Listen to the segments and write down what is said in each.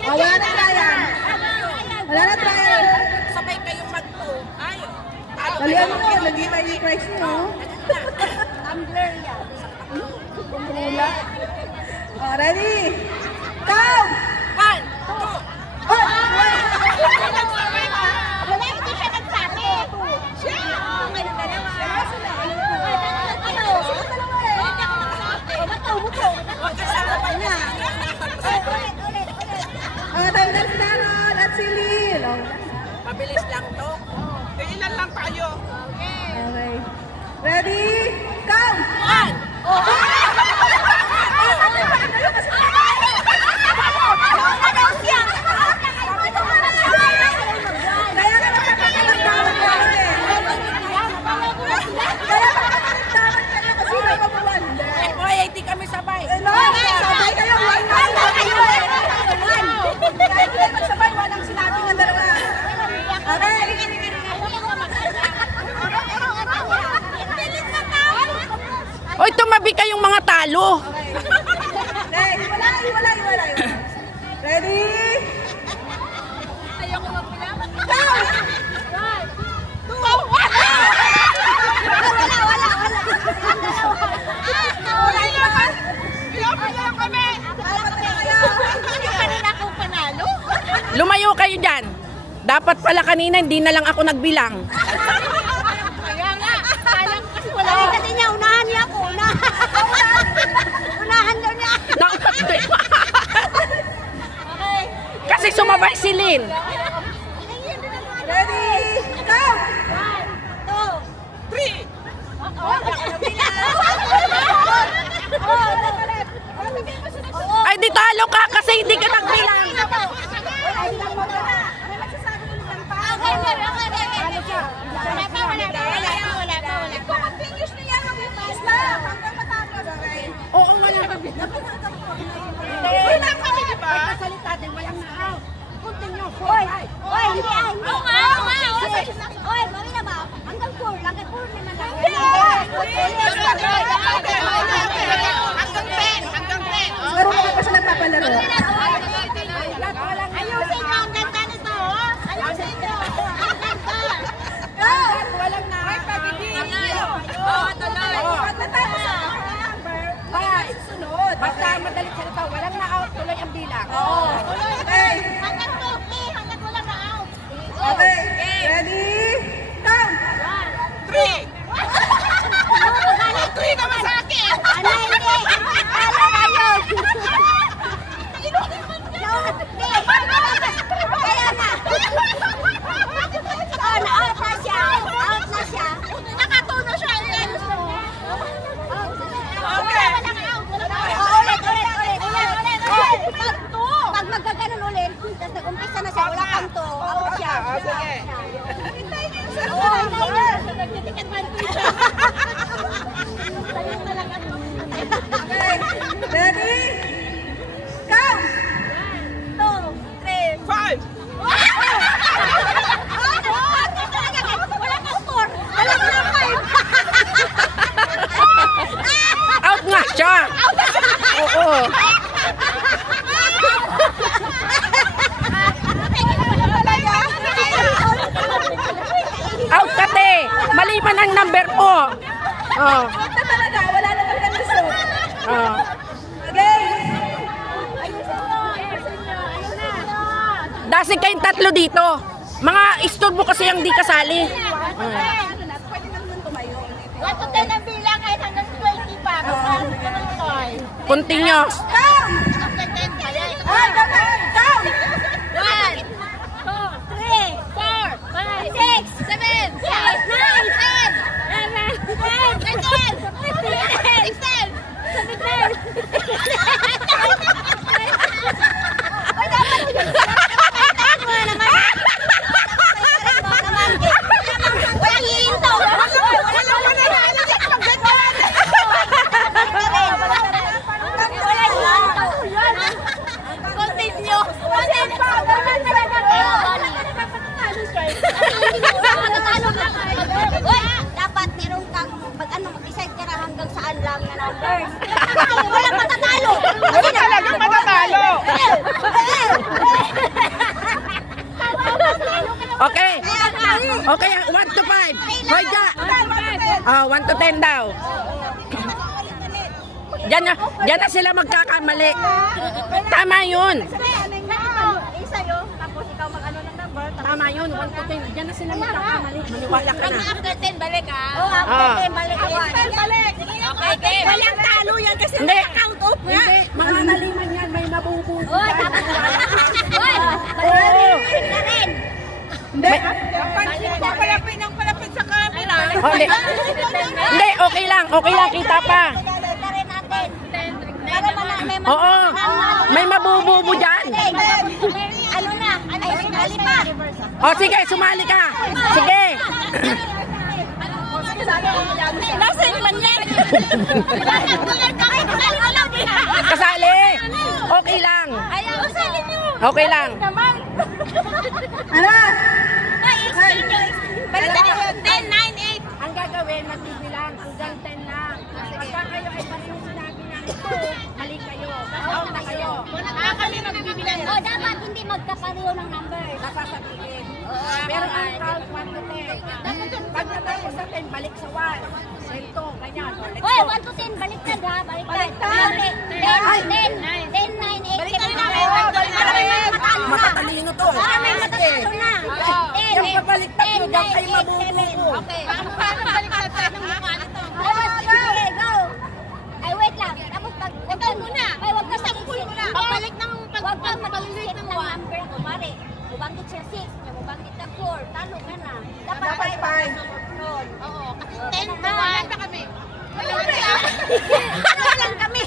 Wala na trial. Wala na trial. Sabay kayong mag-2. Ay, Balian mo, lagi tayo yung price mo. tumbler yan. Wala. Oh, ready? Count! 1, 2. Oh! Wala ito siya nagsabi. Siya! Kayo dalawa. Huwag ka sa kapal na. Ulit. Tandang si Carol at si Lil. Mabilis lang to. Ilan lang tayo? Okay. Ready? Count! 1. Kaya ka nakakalagbawat kayo eh. Kaya ka nakakalagbawat kayo kasi napabuwan. Boy, hindi kami sabay. No, sabay kayo. Kahit hindi magsabay, walang sinabi ng dalawa. Okay. Hoy, tumabi kayong mga talo. Ready? Hiwalay. Ready? Lumayo kayo dyan. Dapat pala kanina, hindi na lang ako nagbilang. Kaya nga, sayang kasi wala. Kasi niya, unahan niya ako. Unahan daw niya. Kasi sumabay si Lynn. Ready? Count! 3. Ay, di talo ka kasi hindi ka nagbilang. Continuous na yan ang isa. Hanggang matapos. Okay. Oo, wala ka. Wala kami, di ba? Salita din, walang naaw. Continue. Oy, hindi. Oy, mami na ba? Hanggang 4 lang. 4 naman lang. Hanggang 10. Hanggang 10. Marunong ka pa siya nagpapalaro. Ayusin mo ang ganda nito. Ayusin mo. Ang ganda. Walang na. Ay, pagiging. Oo, tuloy. Pagkatapos sa number, five. Sunod. Basta madalit salita, walang na-out, tuloy ang bilang. Oo. Okay. Hanggang 2. Hanggang wala na out. Okay. Ready? Count! 3. 3 naman sa akin. Ano hindi? Ano na yun? Kaya na. Out na siya. Out na siya. Nakatuno siya. Okay. Pag magkaganon ulit, tapos nag-umpisa na siya, wala kang to. Out siya. Sige. Oo, nagtitiket man to siya. Okay. Ready? Count! 2, 3, 5. wala kang 4. Wala kang 5. Out nga siya. Oo. Out ka, te. Maliban ang number mo. Oh. Count na talaga. Wala na talaga gusto. Oh. Okay. Dasig kayong tatlo dito. Mga istorbo kasi ang di kasali. Pwede naman tumayo. Wato tayo ng bilang kahit hanggang 20 pa. Continuous. Count! Ay, count! Count! 1, 2, 3, 4, 5, 6, 7, 8, 9, 10, 11, 12, 13, 16, 17. Wala Okay, 1 to 5. Hoy, ja. 1 to 10 daw. Diyan na sila magkakamali. Tama yun. Sa'yo, tapos ikaw mag-ano ng number. Tama yun, 1 to 10. Diyan na sila magkakamali. Maniwala ka Pag na. after 10, balik ha. Ah. Balik. Balik. Okay, game. Walang talo yan kasi Hindi. count off nga. Hindi, mananaliman yan. May mabubuti Oy, yan. dapat Oy, Oo. balik na rin. Palapit ng palapit sa camera. Hindi, okay lang. Okay lang, kita pa. Balik na rin natin. Para may Oo. May mabububo dyan. Ano na? Ay, sinali pa. O, sige, sumali ka. Sige. Nasaan man yan? Kasali. Okay lang. Ayaw, usali niyo. Okay lang. Naman. Ano? Ay, explain nyo. Balik na rin. 10, 9, 8. Ang gagawin, magbibilang hanggang 10 lang. Pagka kayo ay pareho sinabi na ito, mali kayo. Out na kayo. Kami magbibilang. O, dapat hindi magkapareho ng numbers. Nasasabihin. Pero ang count 1 to 10. Pag natapos sa 10, balik sa 1. Then 2, ganyan. O, let's Oy, go. 1 to 10, baliktad ha, baliktad. Baliktad. 10, 9, 8, 7, Baliktad na kayo. Baliktad na kayo. Matatalino to. Para may matatalo na. Yung pabaliktad nyo, diyan kayo mabububo. Okay. Paano baliktad tayo ng mukha nito? Sige, go. Ay, wait lang. Tapos pag... Ikaw muna. Ay, wag ka sa isip. Pagbalik ng... Wag kang mag-isip ng number. Kumari, bubanggit siya 6, bubanggit ng 4. Talo ka na. Dapat 5. Oo. 10 to 1 na kami. Wala lang kami.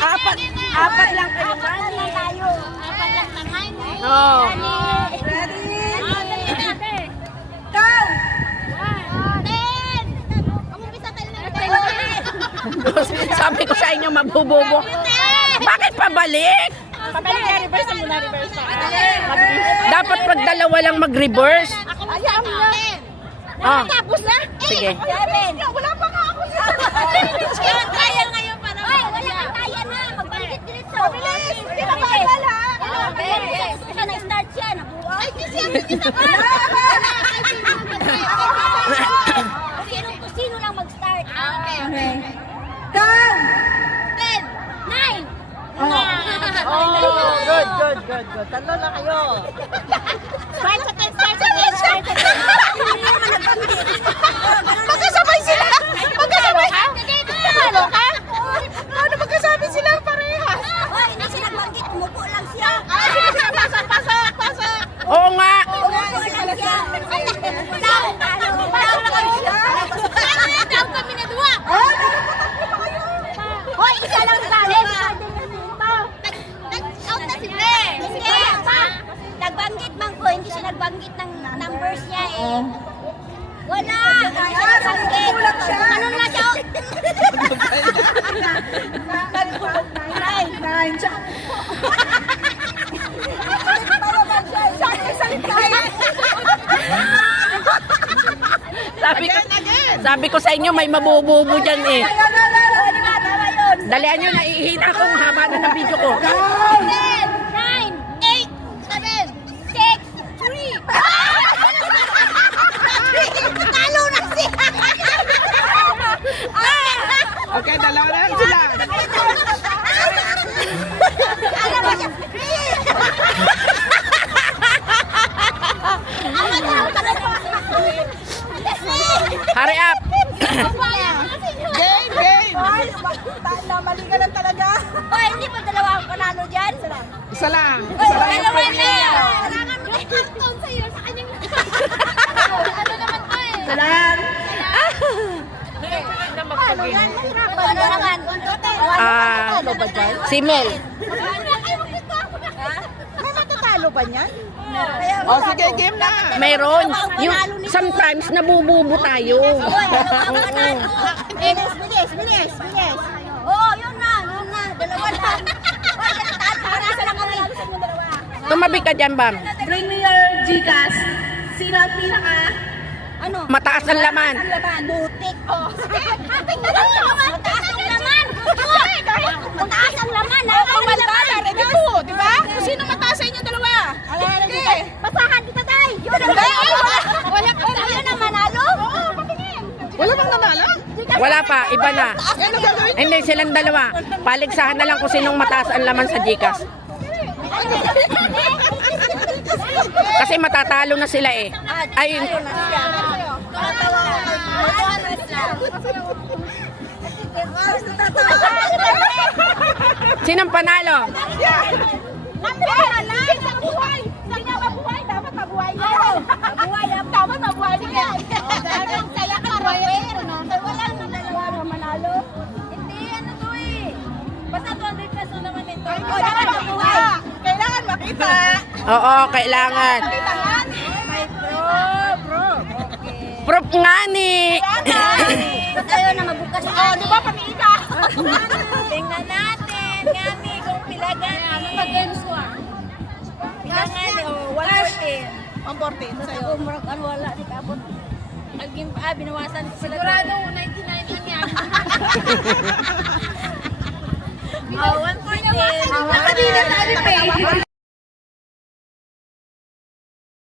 Apat lang kayo. Apat lang tayo. Apat lang naman. Oo. Ready? Go! Go! 10! Umupisa tayo ng 10. Sabi ko sa inyo, mabububo. Bakit pabalik? Pabalik na, reverse mo na, reverse na. Dapat pag dalawa lang mag-reverse. Ayaw na. Ah. Tapos na? Sige. 7. Wala pa nga ako sa... Kaya ngayon para... Ay, wala kang kaya na. Magbanggit diretso. Mabilis. Hindi na maalala. Mabilis. Kasi na-start siya. Nabuhay. Ay, hindi Sino lang mag-start. Okay. Go! 10, 9. Good. Talo na kayo. Start sa 10, start sa 10, start sa 10. Hindi naman nagbanggit. Magkasabay sila! Magkasabay! Halo ka? Ano magkasabi sila parehas? Hoy, hindi siya nagbanggit. Umupo lang siya. Pasok! Oo nga. Umupo lang siya. Daw lang siya. Daw kami na dua. Hoy, isa lang galing. Nag-out na sila eh. Sige, pa. Nagbanggit man ko, hindi siya nagbanggit ng numbers niya eh. Wala. Kulang siya. Ano na siya? Nine. Sabi ko sa inyo, may mabububo dyan eh. Tama yun. Dalian nyo, naihina akong haba na ng video ko. 10, 9, 8, 7, 6, 3. Talo na siya. Okay, dalawa na lang sila. Ano ba siya? Hurry up. Game! Mali ka lang talaga. Hoy, hindi pa dalawa ang panalo dyan? Isa lang. Dalawa na! Kailangan mo na count sa'yo sa kanyang... Ano naman to eh? Isa lang. Ano yan? Mahirapan. Ano naman? Si Mel. May matatalo ba niyan? O sige, game na. Mayroon. Yung, sometimes nabububo tayo. Bilis. Oo, yun na. Dalawa na. Para lang kami sa inyong dalawa. Tumabi ka dyan, Bam. Bring me your Gcash. Sino ang pinaka? Ano? Mataas ang laman. Laman. Butik. Oh. Mataas ang laman. Mataas ang laman. Mataas ang laman. Ready po. Wala pa, iba na. Hindi, silang dalawa. Paligsahan na lang kung sinong mataas ang laman sa Gcash. Kasi matatalo na sila eh. Ay, sinong panalo? Kailangan makita. Oo, kailangan. Proof nga ni. Tayo na mabukas. Di ba pamilya? Tingnan natin. Kami kung pilagani. Pilagani. Wala din. Ang 14 sa'yo. Murag ano wala. Di ka abot. Binawasan ko sila. Sigurado 99 lang yan. 140. Nakadila sa alipay.